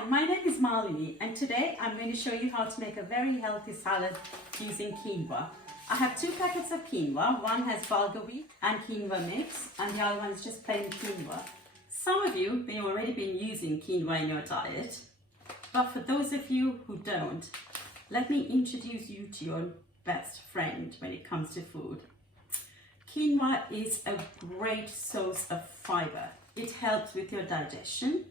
Hi, my name is Malini and today I'm going to show you how to make a very healthy salad using quinoa. I have 2 packets of quinoa. One has bulgur wheat and quinoa mix and the other one is just plain quinoa. Some of you may already been using quinoa in your diet, but for those of you who don't, let me introduce you to your best friend when it comes to food. Quinoa is a great source of fiber. It helps with your digestion.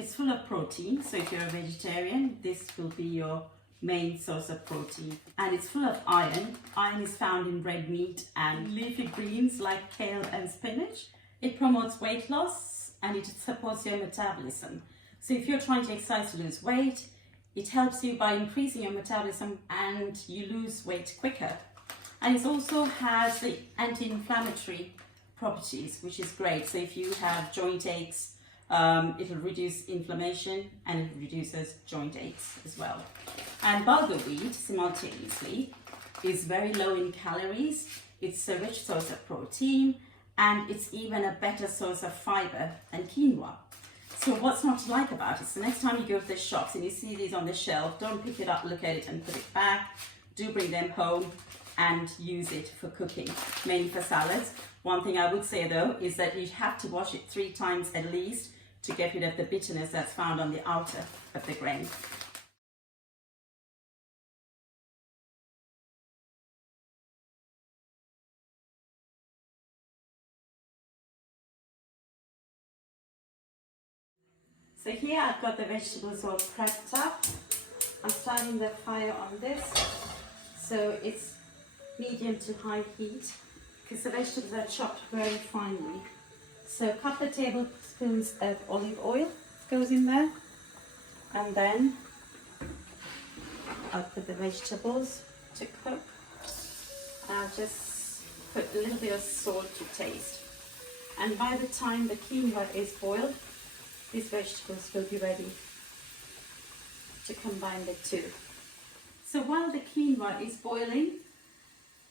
It's full of protein, so if you're a vegetarian, this will be your main source of protein. And it's full of iron. Iron is found in red meat and leafy greens like kale and spinach. It promotes weight loss and it supports your metabolism. So if you're trying to exercise to lose weight, it helps you by increasing your metabolism and you lose weight quicker. And it also has the anti-inflammatory properties, which is great. So if you have joint aches, it'll reduce inflammation and it reduces joint aches as well. And bulgur wheat simultaneously is very low in calories. It's a rich source of protein and it's even a better source of fiber than quinoa. So what's not to like about it? So next time you go to the shops and you see these on the shelf, don't pick it up, look at it and put it back. Do bring them home and use it for cooking, mainly for salads. One thing I would say though is that you have to wash it 3 times at least to get rid of the bitterness that's found on the outer of the grain. So here I've got the vegetables all prepped up. I'm starting the fire on this, so it's medium to high heat because the vegetables are chopped very finely. So a couple of tablespoons of olive oil goes in there, and then I'll put the vegetables to cook. I'll just put a little bit of salt to taste. And by the time the quinoa is boiled, these vegetables will be ready to combine the two. So while the quinoa is boiling,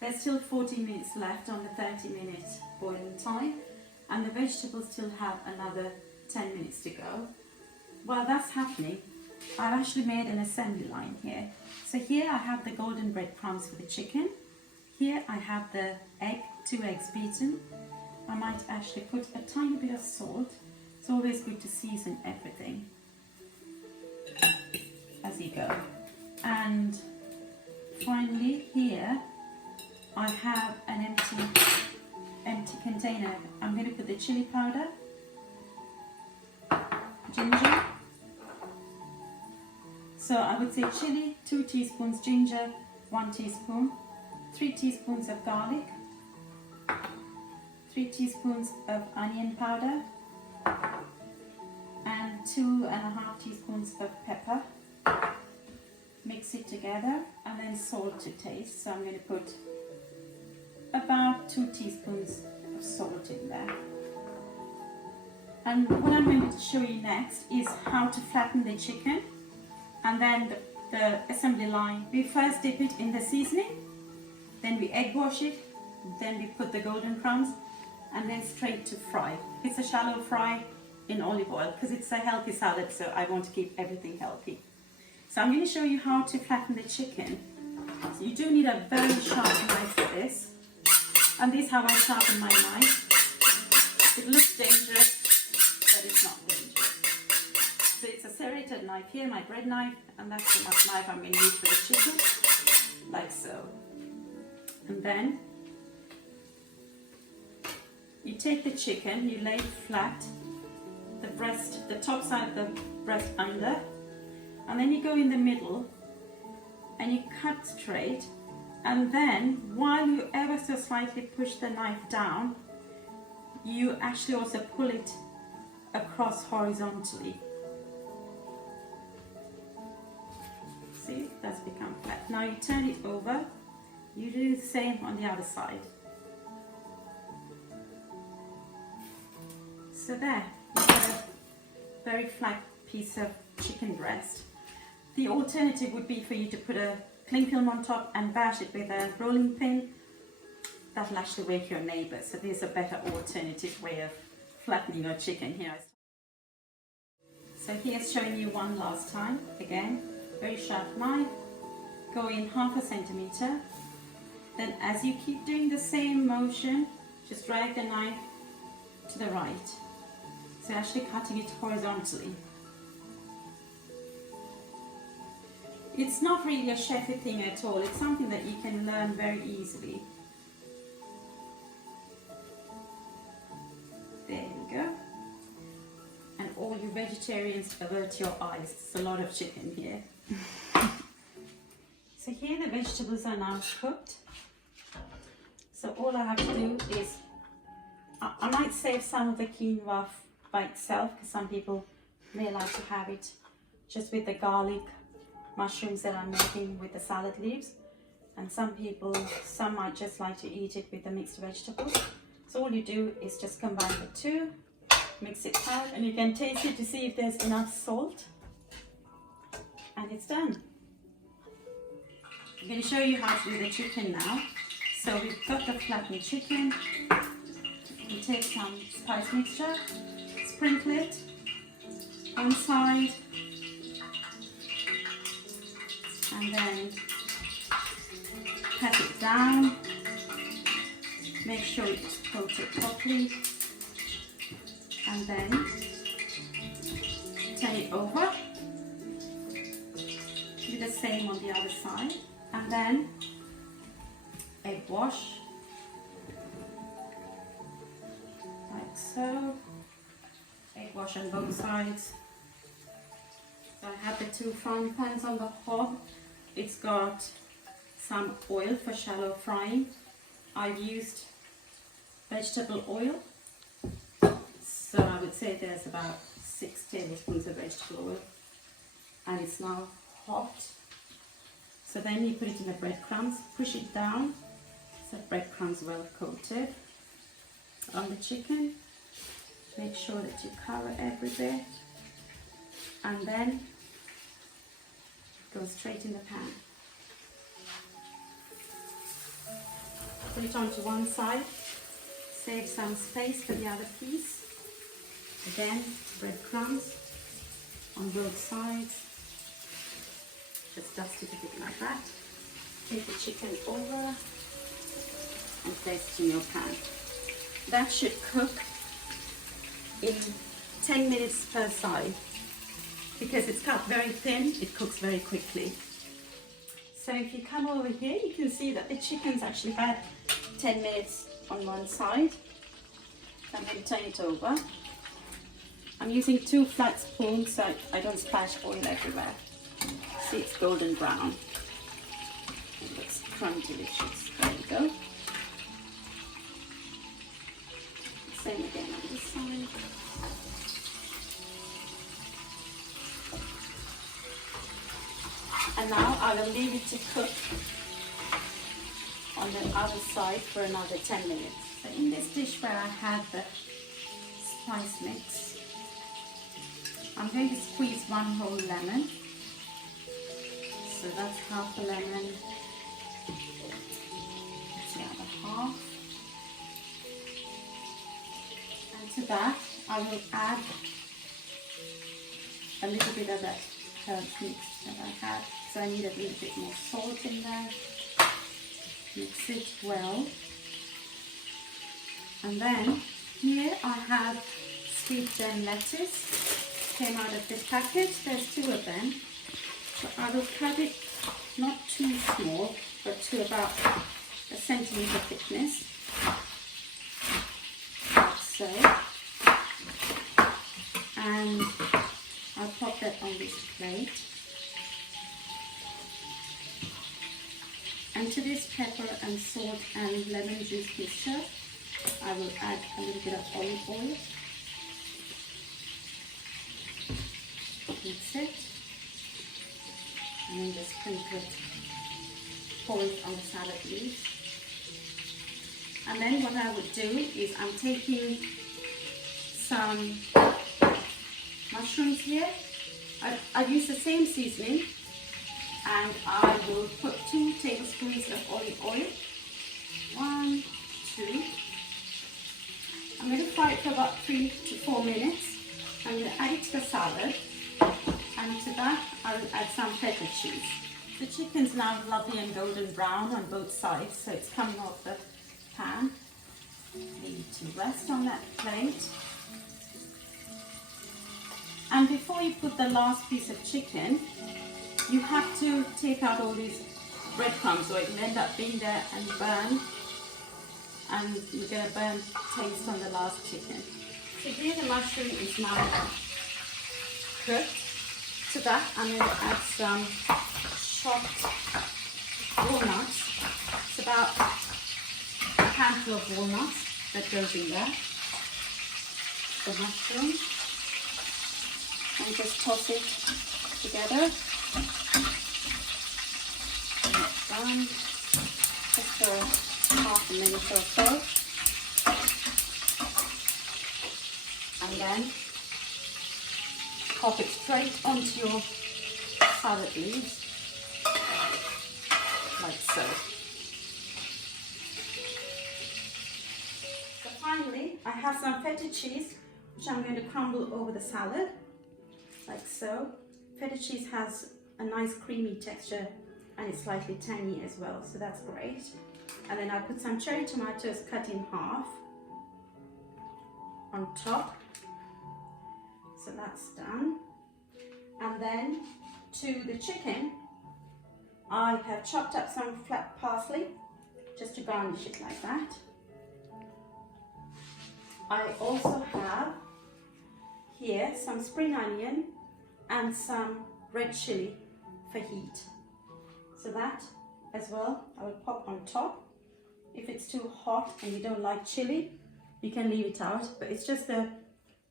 there's still 40 minutes left on the 30-minute boiling time, and the vegetables still have another 10 minutes to go. While that's happening, I've actually made an assembly line here. So here I have the golden breadcrumbs for the chicken. Here I have the egg, 2 eggs beaten. I might actually put a tiny bit of salt. It's always good to season everything as you go. And finally here I have an empty container. I'm going to put the chili powder, ginger. So I would say chili, 2 teaspoons, ginger, 1 teaspoon, 3 teaspoons of garlic, 3 teaspoons of onion powder, and 2.5 teaspoons of pepper. Mix it together and then salt to taste. So I'm going to put about 2 teaspoons of salt in there. And what I'm going to show you next is how to flatten the chicken, and then the assembly line. We first dip it in the seasoning, then we egg wash it, then we put the golden crumbs, and then straight to fry. It's a shallow fry in olive oil because it's a healthy salad, so I want to keep everything healthy. So I'm going to show you how to flatten the chicken. So you do need a very sharp knife for this. And this is how I sharpen my knife. It looks dangerous, but it's not dangerous. So it's a serrated knife here, my bread knife, and that's the knife I'm going to use for the chicken, like so. And then you take the chicken, you lay it flat, the breast, the top side of the breast under, and then you go in the middle and you cut straight. And then, while you ever so slightly push the knife down, you actually also pull it across horizontally. See, that's become flat. Now you turn it over, you do the same on the other side. So there, you've got a very flat piece of chicken breast. The alternative would be for you to put a cling film on top and bash it with a rolling pin. That'll actually wake your neighbours. So there's a better alternative way of flattening your chicken here. So here's showing you one last time. Again, very sharp knife, go in 1/2 centimeter. Then as you keep doing the same motion, just drag the knife to the right. So actually cutting it horizontally. It's not really a chefy thing at all. It's something that you can learn very easily. There you go. And all you vegetarians, avert your eyes. There's a lot of chicken here. So here the vegetables are now cooked. So all I have to do is, I might save some of the quinoa by itself, because some people may like to have it just with the garlic mushrooms that I'm making with the salad leaves. And some might just like to eat it with the mixed vegetables. So all you do is just combine the two, mix it out, and you can taste it to see if there's enough salt. And it's done. I'm going to show you how to do the chicken now. So we've got the flattened chicken. We take some spice mixture, sprinkle it one side, and then pat it down. Make sure it's coated properly, and then turn it over. Do the same on the other side, and then egg wash, like so. Egg wash on both sides. So I have the two frying pans on the hob. It's got some oil for shallow frying. I've used vegetable oil, so I would say there's about 6 tablespoons of vegetable oil, and it's now hot. So then you put it in the breadcrumbs, push it down so breadcrumbs well coated on the chicken. Make sure that you cover every bit, and then go straight in the pan. Put it onto one side, save some space for the other piece. Again, breadcrumbs on both sides. Just dust it a bit like that. Take the chicken over and place it in your pan. That should cook in 10 minutes per side. Because it's cut very thin, it cooks very quickly. So if you come over here, you can see that the chicken's actually had 10 minutes on one side. So I'm going to turn it over. I'm using 2 flat spoons so I don't splash oil everywhere. See, it's golden brown. It looks crumb delicious. There you go. Same again on this side. And now I will leave it to cook on the other side for another 10 minutes. So in this dish where I had the spice mix, I'm going to squeeze 1 whole lemon. So that's half a lemon. That's the other half. And to that I will add a little bit of that herb mix that I had. So I need a little bit more salt in there. Mix it well. And then here I have sweet Ben lettuce. Came out of this packet. There's 2 of them. So I will cut it not too small, but to about 1 centimeter thickness. Like so. And I'll pop that on this plate. And to this pepper and salt and lemon juice mixture, I will add a little bit of olive oil. Mix it. And then just sprinkle it, pour it on the salad leaves. And then what I would do is I'm taking some mushrooms here. I've used the same seasoning, and I will put 2 tablespoons of olive oil. 1, 2. I'm going to fry it for about 3 to 4 minutes. I'm going to add it to the salad. add some feta cheese. The chicken's now lovely and golden brown on both sides, so it's coming off the pan. Leave it to rest on that plate. And before you put the last piece of chicken, you have to take out all these breadcrumbs or it will end up being there and burn. And you're going to burn taste on the last chicken. So here the mushroom is now cooked. To that I'm going to add some chopped walnuts. It's about a handful of walnuts that goes in there. The mushroom. And just toss it together. And it's done. Just for half a minute or so. And then pop it straight onto your salad leaves, like so. So finally, I have some feta cheese, which I'm going to crumble over the salad, like so. Feta cheese has a nice creamy texture and it's slightly tangy as well, so that's great. And then I put some cherry tomatoes cut in half on top. So that's done. And then to the chicken, I have chopped up some flat parsley just to garnish it like that. I also have here some spring onion and some red chili for heat. So that as well I will pop on top. If it's too hot and you don't like chili, you can leave it out, but it's just the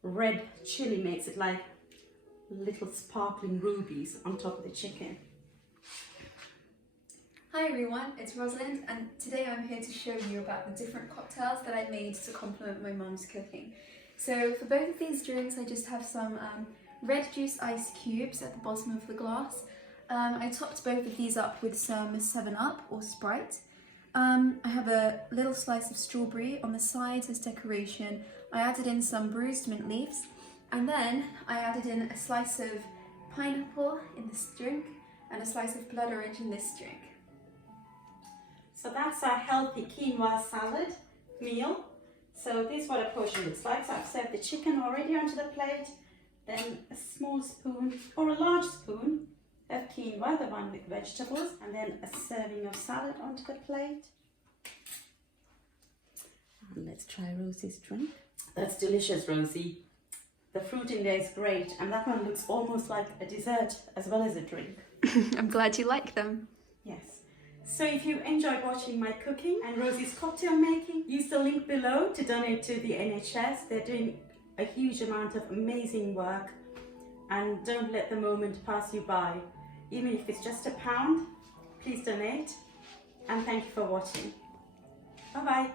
red chili makes it like little sparkling rubies on top of the chicken. Hi everyone, it's Rosalind and today I'm here to show you about the different cocktails that I made to complement my mum's cooking. So for both of these drinks I just have some red juice ice cubes at the bottom of the glass. I topped both of these up with some 7-Up or Sprite. I have a little slice of strawberry on the sides as decoration. I added in some bruised mint leaves and then I added in a slice of pineapple in this drink and a slice of blood orange in this drink. So that's our healthy quinoa salad meal. So this is what a portion looks like. So I've served the chicken already onto the plate, then a small spoon or a large spoon of quinoa, the one with vegetables, and then a serving of salad onto the plate. And let's try Rosie's drink. That's delicious, Rosie. The fruit in there is great, and that one looks almost like a dessert as well as a drink. I'm glad you like them. Yes. So if you enjoyed watching my cooking and Rosie's cocktail making, use the link below to donate to the NHS. They're doing a huge amount of amazing work, and don't let the moment pass you by. Even if it's just £1, please donate, and thank you for watching. Bye bye.